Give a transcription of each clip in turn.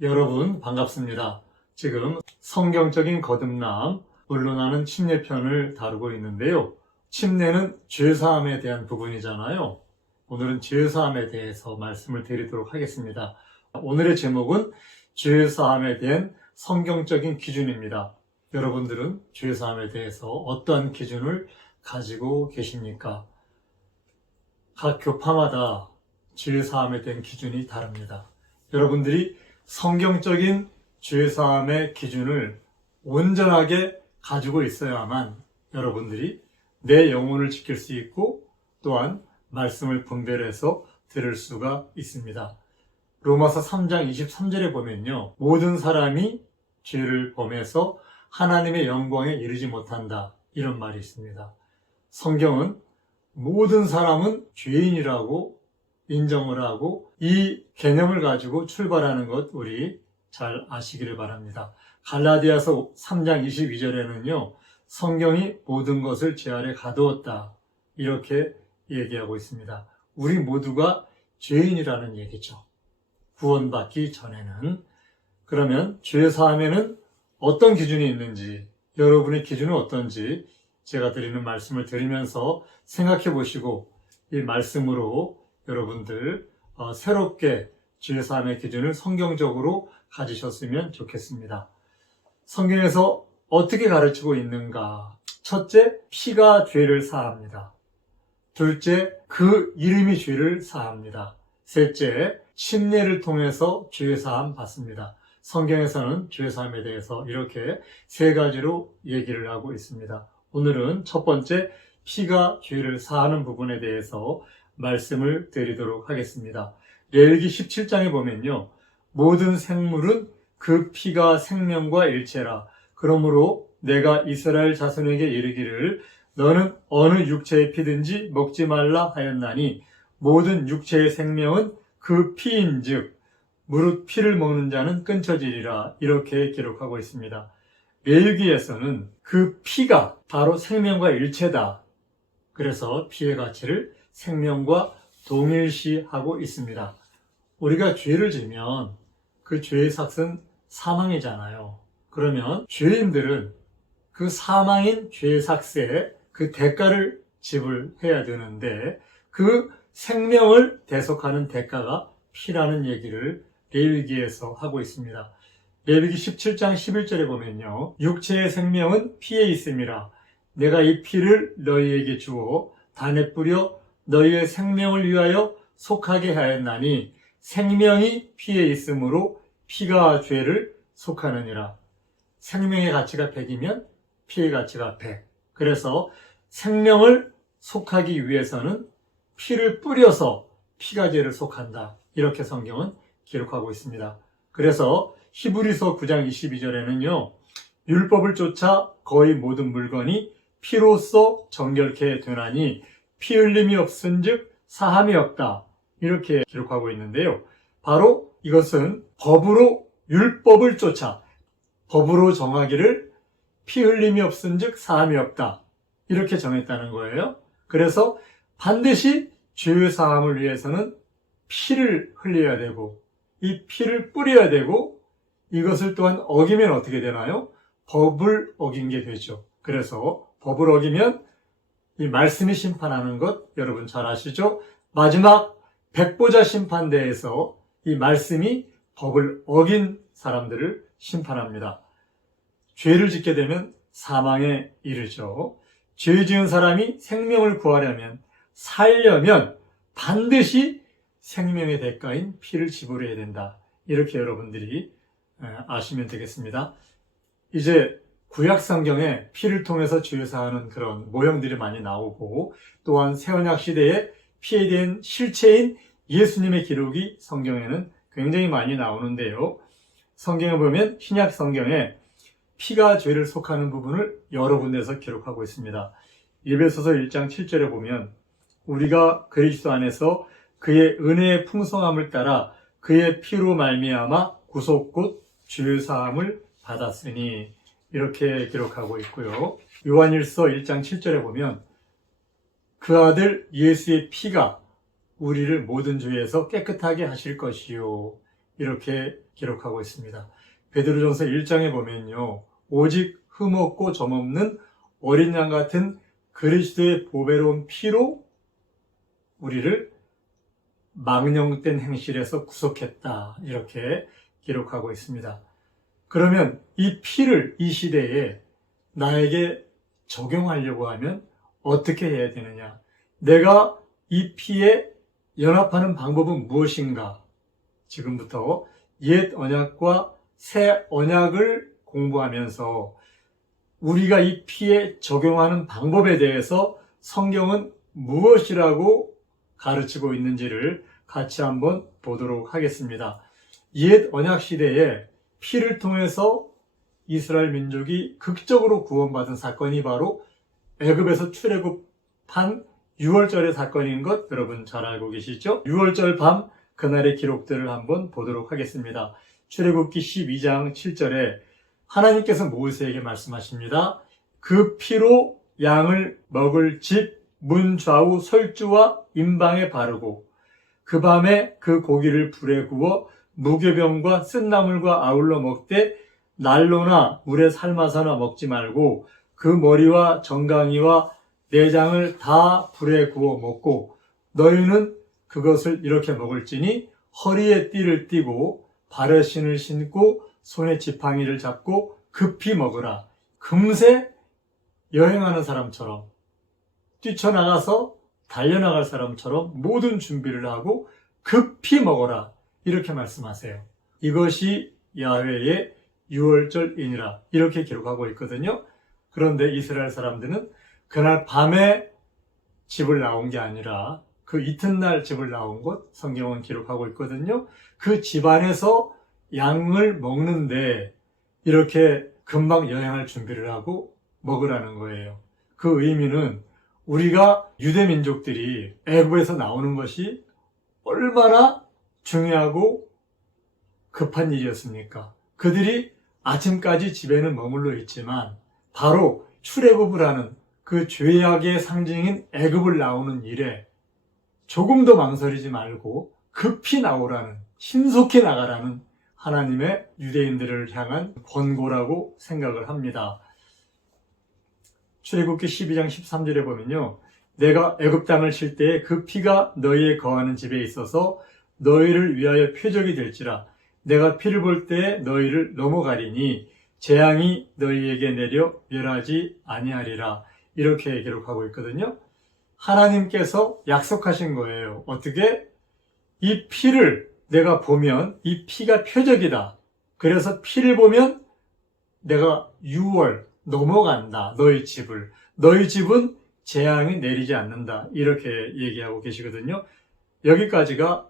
여러분 반갑습니다. 지금 성경적인 거듭남, 물러나는 침례편을 다루고 있는데요. 침례는 죄사함에 대한 부분이잖아요. 오늘은 죄사함에 대해서 말씀을 드리도록 하겠습니다. 오늘의 제목은 죄사함에 대한 성경적인 기준입니다. 여러분들은 죄사함에 대해서 어떠한 기준을 가지고 계십니까? 각 교파마다 죄사함에 대한 기준이 다릅니다. 여러분들이 성경적인 죄사함의 기준을 온전하게 가지고 있어야만 여러분들이 내 영혼을 지킬 수 있고 또한 말씀을 분별해서 들을 수가 있습니다. 로마서 3장 23절에 보면요. 모든 사람이 죄를 범해서 하나님의 영광에 이르지 못한다. 이런 말이 있습니다. 성경은 모든 사람은 죄인이라고 인정을 하고 이 개념을 가지고 출발하는 것 우리 잘 아시기를 바랍니다. 갈라디아서 3장 22절에는요. 성경이 모든 것을 제 아래 가두었다. 이렇게 얘기하고 있습니다. 우리 모두가 죄인이라는 얘기죠. 구원받기 전에는. 그러면 죄사함에는 어떤 기준이 있는지, 여러분의 기준은 어떤지 제가 드리는 말씀을 드리면서 생각해 보시고 이 말씀으로 여러분들 새롭게 죄사함의 기준을 성경적으로 가지셨으면 좋겠습니다. 성경에서 어떻게 가르치고 있는가? 첫째, 피가 죄를 사합니다. 둘째, 그 이름이 죄를 사합니다. 셋째, 침례를 통해서 죄사함 받습니다. 성경에서는 죄사함에 대해서 이렇게 세 가지로 얘기를 하고 있습니다. 오늘은 첫 번째, 피가 죄를 사하는 부분에 대해서 말씀을 드리도록 하겠습니다. 레위기 17장에 보면요. 모든 생물은 그 피가 생명과 일체라. 그러므로 내가 이스라엘 자손에게 이르기를 너는 어느 육체의 피든지 먹지 말라 하였나니 모든 육체의 생명은 그 피인즉 무릇 피를 먹는 자는 끊쳐지리라. 이렇게 기록하고 있습니다. 레위기에서는 그 피가 바로 생명과 일체다. 그래서 피의 가치를 생명과 동일시하고 있습니다. 우리가 죄를 지면 그 죄의 삭은 사망이잖아요. 그러면 죄인들은 그 사망인 죄의 삭스에 그 대가를 지불해야 되는데 그 생명을 대속하는 대가가 피라는 얘기를 레위기에서 하고 있습니다. 레위기 17장 11절에 보면요. 육체의 생명은 피에 있음이라. 내가 이 피를 너희에게 주어 단에 뿌려 너희의 생명을 위하여 속하게 하였나니 생명이 피에 있으므로 피가 죄를 속하느니라. 생명의 가치가 100이면 피의 가치가 100. 그래서 생명을 속하기 위해서는 피를 뿌려서 피가 죄를 속한다. 이렇게 성경은 기록하고 있습니다. 그래서 히브리서 9장 22절에는요. 율법을 쫓아 거의 모든 물건이 피로써 정결케 되나니 피 흘림이 없은즉 사함이 없다. 이렇게 기록하고 있는데요. 바로 이것은 법으로 율법을 쫓아 법으로 정하기를 피 흘림이 없은즉 사함이 없다. 이렇게 정했다는 거예요. 그래서 반드시 죄의 사함을 위해서는 피를 흘려야 되고 이 피를 뿌려야 되고 이것을 또한 어기면 어떻게 되나요? 법을 어긴 게 되죠. 그래서 법을 어기면 이 말씀이 심판하는 것 여러분 잘 아시죠? 마지막 백보자 심판대에서 이 말씀이 법을 어긴 사람들을 심판합니다. 죄를 짓게 되면 사망에 이르죠. 죄 지은 사람이 생명을 구하려면 살려면 반드시 생명의 대가인 피를 지불해야 된다. 이렇게 여러분들이 아시면 되겠습니다. 이제 구약 성경에 피를 통해서 죄 사하는 그런 모형들이 많이 나오고 또한 새언약 시대에 피에 대한 실체인 예수님의 기록이 성경에는 굉장히 많이 나오는데요. 성경에 보면 신약 성경에 피가 죄를 속하는 부분을 여러 군데서 기록하고 있습니다. 에베소서 1장 7절에 보면 우리가 그리스도 안에서 그의 은혜의 풍성함을 따라 그의 피로 말미암아 구속 곧 죄 사함을 받았으니 이렇게 기록하고 있고요. 요한일서 1장 7절에 보면 그 아들 예수의 피가 우리를 모든 죄에서 깨끗하게 하실 것이요. 이렇게 기록하고 있습니다. 베드로전서 1장에 보면요, 오직 흠없고 점없는 어린 양 같은 그리스도의 보배로운 피로 우리를 망령된 행실에서 구속했다, 이렇게 기록하고 있습니다. 그러면 이 피를 이 시대에 나에게 적용하려고 하면 어떻게 해야 되느냐? 내가 이 피에 연합하는 방법은 무엇인가? 지금부터 옛 언약과 새 언약을 공부하면서 우리가 이 피에 적용하는 방법에 대해서 성경은 무엇이라고 가르치고 있는지를 같이 한번 보도록 하겠습니다. 옛 언약 시대에 피를 통해서 이스라엘 민족이 극적으로 구원받은 사건이 바로 애굽에서 출애굽한 유월절의 사건인 것 여러분 잘 알고 계시죠? 유월절 밤 그날의 기록들을 한번 보도록 하겠습니다. 출애굽기 12장 7절에 하나님께서 모세에게 말씀하십니다. 그 피로 양을 먹을 집 문 좌우 설주와 임방에 바르고 그 밤에 그 고기를 불에 구워 무교병과 쓴나물과 아울러 먹되 난로나 물에 삶아서나 먹지 말고 그 머리와 정강이와 내장을 다 불에 구워 먹고 너희는 그것을 이렇게 먹을지니 허리에 띠를 띠고 발에 신을 신고 손에 지팡이를 잡고 급히 먹으라. 금세 여행하는 사람처럼 뛰쳐나가서 달려나갈 사람처럼 모든 준비를 하고 급히 먹어라. 이렇게 말씀하세요. 이것이 야훼의 유월절이니라 이렇게 기록하고 있거든요. 그런데 이스라엘 사람들은 그날 밤에 집을 나온 게 아니라 그 이튿날 집을 나온 것 성경은 기록하고 있거든요. 그 집안에서 양을 먹는데 이렇게 금방 여행할 준비를 하고 먹으라는 거예요. 그 의미는 우리가 유대 민족들이 애굽에서 나오는 것이 얼마나 중요하고 급한 일이었습니까? 그들이 아침까지 집에는 머물러 있지만 바로 출애굽을 하는 그 죄악의 상징인 애굽을 나오는 일에 조금 더 망설이지 말고 급히 나오라는, 신속히 나가라는 하나님의 유대인들을 향한 권고라고 생각을 합니다. 출애굽기 12장 13절에 보면요, 내가 애굽 땅을 칠 때에 그 피가 너희의 거하는 집에 있어서 너희를 위하여 표적이 될지라. 내가 피를 볼 때에 너희를 넘어가리니 재앙이 너희에게 내려 멸하지 아니하리라. 이렇게 기록하고 있거든요. 하나님께서 약속하신 거예요. 어떻게? 이 피를 내가 보면 이 피가 표적이다. 그래서 피를 보면 내가 6월 넘어간다. 너희 집을. 너희 집은 재앙이 내리지 않는다. 이렇게 얘기하고 계시거든요. 여기까지가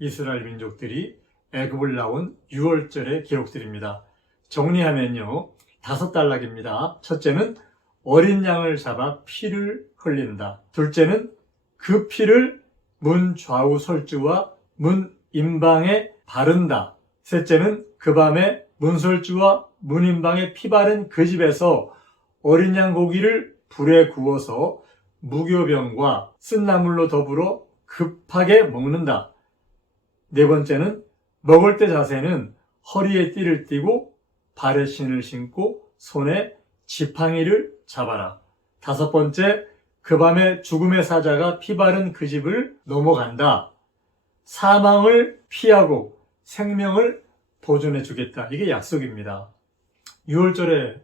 이스라엘 민족들이 애굽을 나온 6월절의 기록들입니다. 정리하면요, 5단락입니다. 첫째는 어린 양을 잡아 피를 흘린다. 둘째는 그 피를 문 좌우 설주와 문 임방에 바른다. 셋째는 그 밤에 문설주와 문임방에 피 바른 그 집에서 어린 양 고기를 불에 구워서 무교병과 쓴나물로 더불어 급하게 먹는다. 네 번째는 먹을 때 자세는 허리에 띠를 띠고 발에 신을 신고 손에 지팡이를 잡아라. 다섯 번째, 그 밤에 죽음의 사자가 피 바른 그 집을 넘어간다. 사망을 피하고 생명을 보존해 주겠다. 이게 약속입니다. 6월절의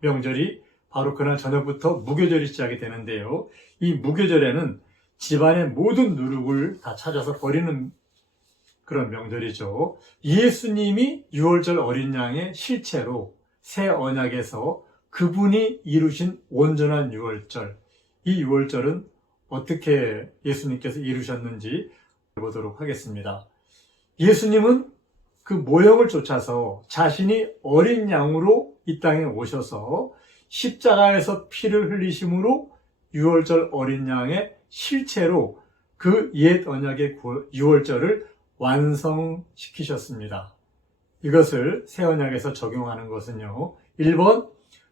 명절이 바로 그날 저녁부터 무교절이 시작이 되는데요. 이 무교절에는 집안의 모든 누룩을 다 찾아서 버리는 그런 명절이죠. 예수님이 6월절 어린 양의 실체로 새 언약에서 그분이 이루신 온전한 6월절, 이 6월절은 어떻게 예수님께서 이루셨는지 보도록 하겠습니다. 예수님은 그 모형을 쫓아서 자신이 어린 양으로 이 땅에 오셔서 십자가에서 피를 흘리심으로 6월절 어린 양의 실체로 그 옛 언약의 6월절을 완성시키셨습니다. 이것을 새 언약에서 적용하는 것은요, 1번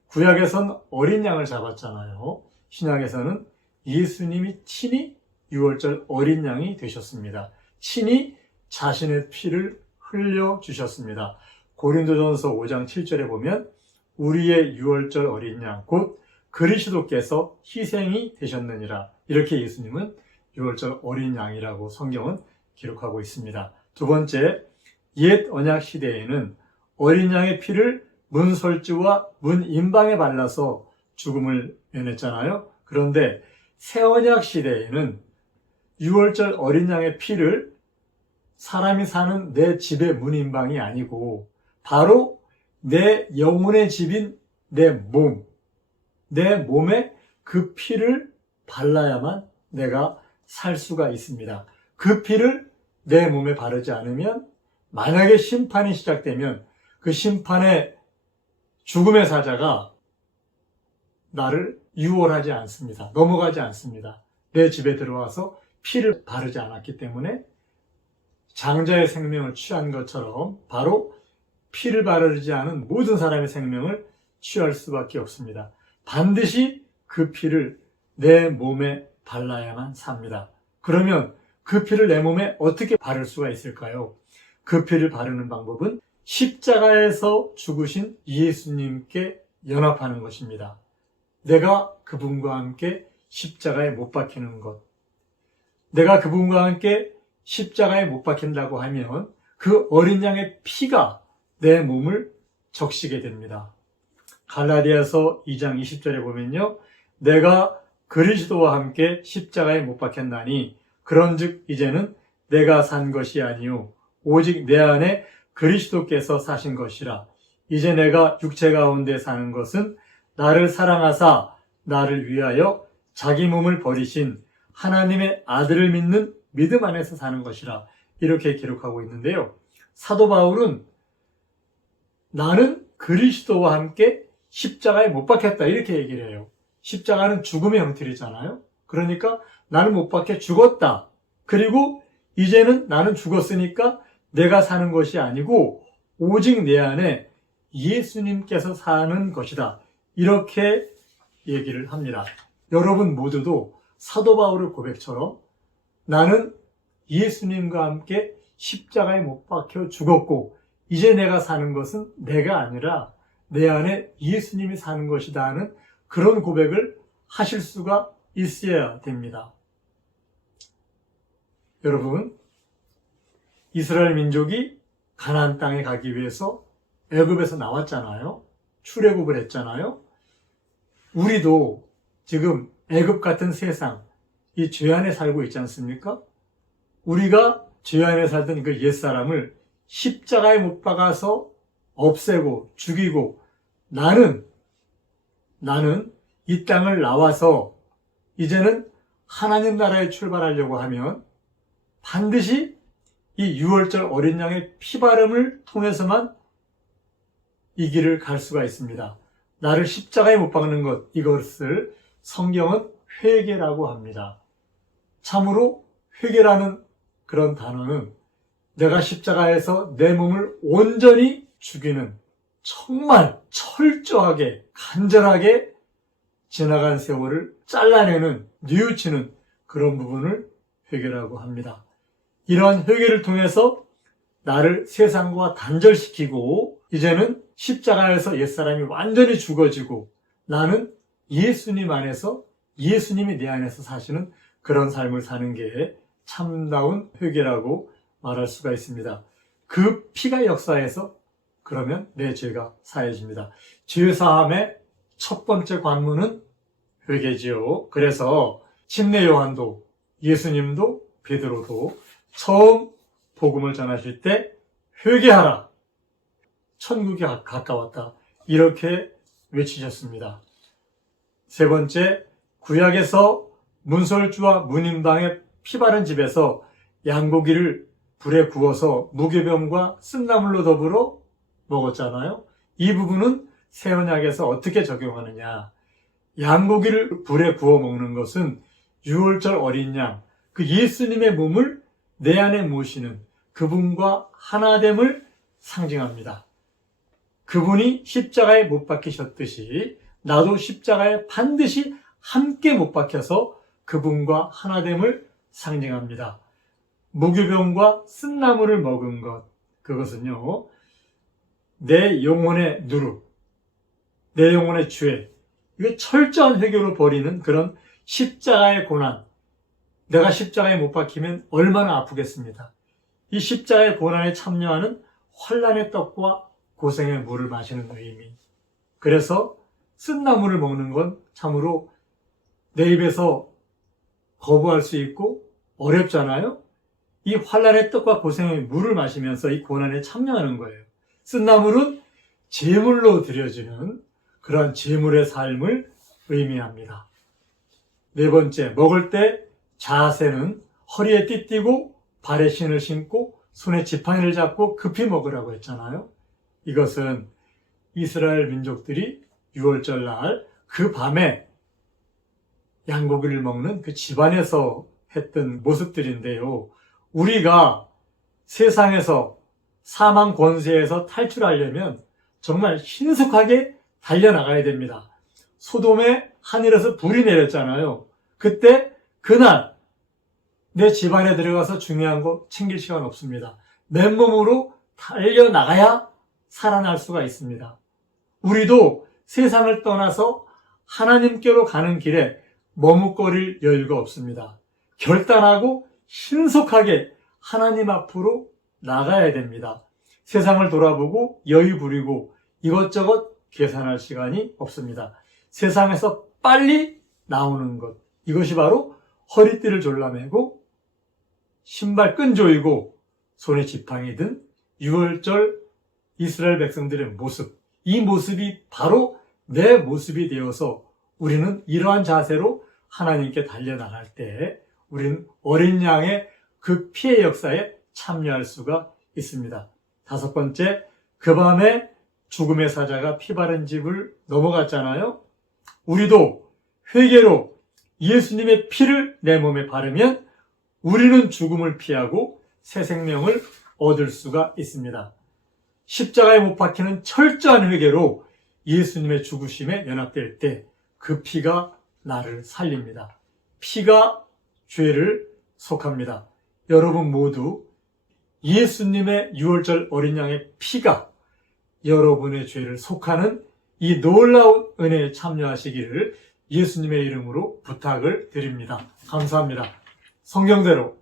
구약에선 어린 양을 잡았잖아요. 신약에서는 예수님이 친히 6월절 어린 양이 되셨습니다. 친히 자신의 피를 흘려주셨습니다. 고린도전서 5장 7절에 보면 우리의 유월절 어린 양 곧 그리스도께서 희생이 되셨느니라. 이렇게 예수님은 유월절 어린 양이라고 성경은 기록하고 있습니다. 두 번째, 옛 언약 시대에는 어린 양의 피를 문설주와 문인방에 발라서 죽음을 면했잖아요. 그런데 새 언약 시대에는 유월절 어린 양의 피를 사람이 사는 내 집의 문인방이 아니고 바로 내 영혼의 집인 내 몸에 그 피를 발라야만 내가 살 수가 있습니다. 그 피를 내 몸에 바르지 않으면 만약에 심판이 시작되면 그 심판의 죽음의 사자가 나를 유월하지 않습니다. 넘어가지 않습니다. 내 집에 들어와서 피를 바르지 않았기 때문에 장자의 생명을 취한 것처럼 바로 피를 바르지 않은 모든 사람의 생명을 취할 수밖에 없습니다. 반드시 그 피를 내 몸에 발라야만 삽니다. 그러면 그 피를 내 몸에 어떻게 바를 수가 있을까요? 그 피를 바르는 방법은 십자가에서 죽으신 예수님께 연합하는 것입니다. 내가 그분과 함께 십자가에 못 박히는 것. 내가 그분과 함께 십자가에 못 박힌다고 하면 그 어린 양의 피가 내 몸을 적시게 됩니다. 갈라디아서 2장 20절에 보면요. 내가 그리스도와 함께 십자가에 못 박혔나니 그런즉 이제는 내가 산 것이 아니요 오직 내 안에 그리스도께서 사신 것이라. 이제 내가 육체 가운데 사는 것은 나를 사랑하사 나를 위하여 자기 몸을 버리신 하나님의 아들을 믿는 믿음 안에서 사는 것이라. 이렇게 기록하고 있는데요. 사도 바울은 나는 그리스도와 함께 십자가에 못 박혔다 이렇게 얘기를 해요. 십자가는 죽음의 형틀이잖아요. 그러니까 나는 못 박혀 죽었다. 그리고 이제는 나는 죽었으니까 내가 사는 것이 아니고 오직 내 안에 예수님께서 사는 것이다. 이렇게 얘기를 합니다. 여러분 모두도 사도 바울의 고백처럼 나는 예수님과 함께 십자가에 못 박혀 죽었고 이제 내가 사는 것은 내가 아니라 내 안에 예수님이 사는 것이다 하는 그런 고백을 하실 수가 있어야 됩니다. 여러분, 이스라엘 민족이 가나안 땅에 가기 위해서 애굽에서 나왔잖아요. 출애굽을 했잖아요. 우리도 지금 애굽 같은 세상, 이 죄 안에 살고 있지 않습니까? 우리가 죄 안에 살던 그 옛사람을 십자가에 못 박아서 없애고 죽이고 나는 이 땅을 나와서 이제는 하나님 나라에 출발하려고 하면 반드시 이 유월절 어린 양의 피바름을 통해서만 이 길을 갈 수가 있습니다. 나를 십자가에 못 박는 것, 이것을 성경은 회개라고 합니다. 참으로 회개라는 그런 단어는 내가 십자가에서 내 몸을 온전히 죽이는 정말 철저하게 간절하게 지나간 세월을 잘라내는 뉘우치는 그런 부분을 회개라고 합니다. 이러한 회개를 통해서 나를 세상과 단절시키고 이제는 십자가에서 옛사람이 완전히 죽어지고 나는 예수님 안에서 예수님이 내 안에서 사시는 그런 삶을 사는 게 참다운 회개라고 말할 수가 있습니다. 그 피가 역사해서 그러면 내 죄가 사해집니다. 죄사함의 첫 번째 관문은 회개지요. 그래서 침례 요한도 예수님도 베드로도 처음 복음을 전하실 때 회개하라. 천국이 가까웠다. 이렇게 외치셨습니다. 세 번째, 구약에서 문설주와 문인방의 피 바른 집에서 양고기를 불에 구워서 무교병과 쓴나물로 더불어 먹었잖아요. 이 부분은 새 언약에서 어떻게 적용하느냐. 양고기를 불에 구워 먹는 것은 유월절 어린 양, 그 예수님의 몸을 내 안에 모시는 그분과 하나됨을 상징합니다. 그분이 십자가에 못 박히셨듯이 나도 십자가에 반드시 함께 못 박혀서 그분과 하나됨을 상징합니다. 무교병과 쓴나물을 먹은 것, 그것은요, 내 영혼의 누룩, 내 영혼의 죄, 이거 철저한 회개로 버리는 그런 십자가의 고난. 내가 십자가에 못 박히면 얼마나 아프겠습니다. 이 십자가의 고난에 참여하는 환난의 떡과 고생의 물을 마시는 의미. 그래서 쓴나물을 먹는 건 참으로 내 입에서 거부할 수 있고 어렵잖아요. 이 환난의 떡과 고생의 물을 마시면서 이 고난에 참여하는 거예요. 쓴나물은 제물로 드려지는 그러한 제물의 삶을 의미합니다. 네 번째, 먹을 때 자세는 허리에 띠띠고 발에 신을 신고 손에 지팡이를 잡고 급히 먹으라고 했잖아요. 이것은 이스라엘 민족들이 6월절 날 그 밤에 양고기를 먹는 그 집안에서 했던 모습들인데요. 우리가 세상에서 사망 권세에서 탈출하려면 정말 신속하게 달려나가야 됩니다. 소돔에 하늘에서 불이 내렸잖아요. 그때 그날 내 집안에 들어가서 중요한 거 챙길 시간 없습니다. 맨몸으로 달려나가야 살아날 수가 있습니다. 우리도 세상을 떠나서 하나님께로 가는 길에 머뭇거릴 여유가 없습니다. 결단하고 신속하게 하나님 앞으로 나가야 됩니다. 세상을 돌아보고 여유 부리고 이것저것 계산할 시간이 없습니다. 세상에서 빨리 나오는 것, 이것이 바로 허리띠를 졸라매고 신발 끈 조이고 손에 지팡이 든 6월절 이스라엘 백성들의 모습, 이 모습이 바로 내 모습이 되어서 우리는 이러한 자세로 하나님께 달려나갈 때 우리는 어린 양의 그 피해 역사에 참여할 수가 있습니다. 다섯 번째, 그 밤에 죽음의 사자가 피 바른 집을 넘어갔잖아요. 우리도 회개로 예수님의 피를 내 몸에 바르면 우리는 죽음을 피하고 새 생명을 얻을 수가 있습니다. 십자가에 못 박히는 철저한 회개로 예수님의 죽으심에 연합될 때 그 피가 나를 살립니다. 피가 죄를 속합니다. 여러분 모두 예수님의 6월절 어린 양의 피가 여러분의 죄를 속하는 이 놀라운 은혜에 참여하시기를 예수님의 이름으로 부탁을 드립니다. 감사합니다. 성경대로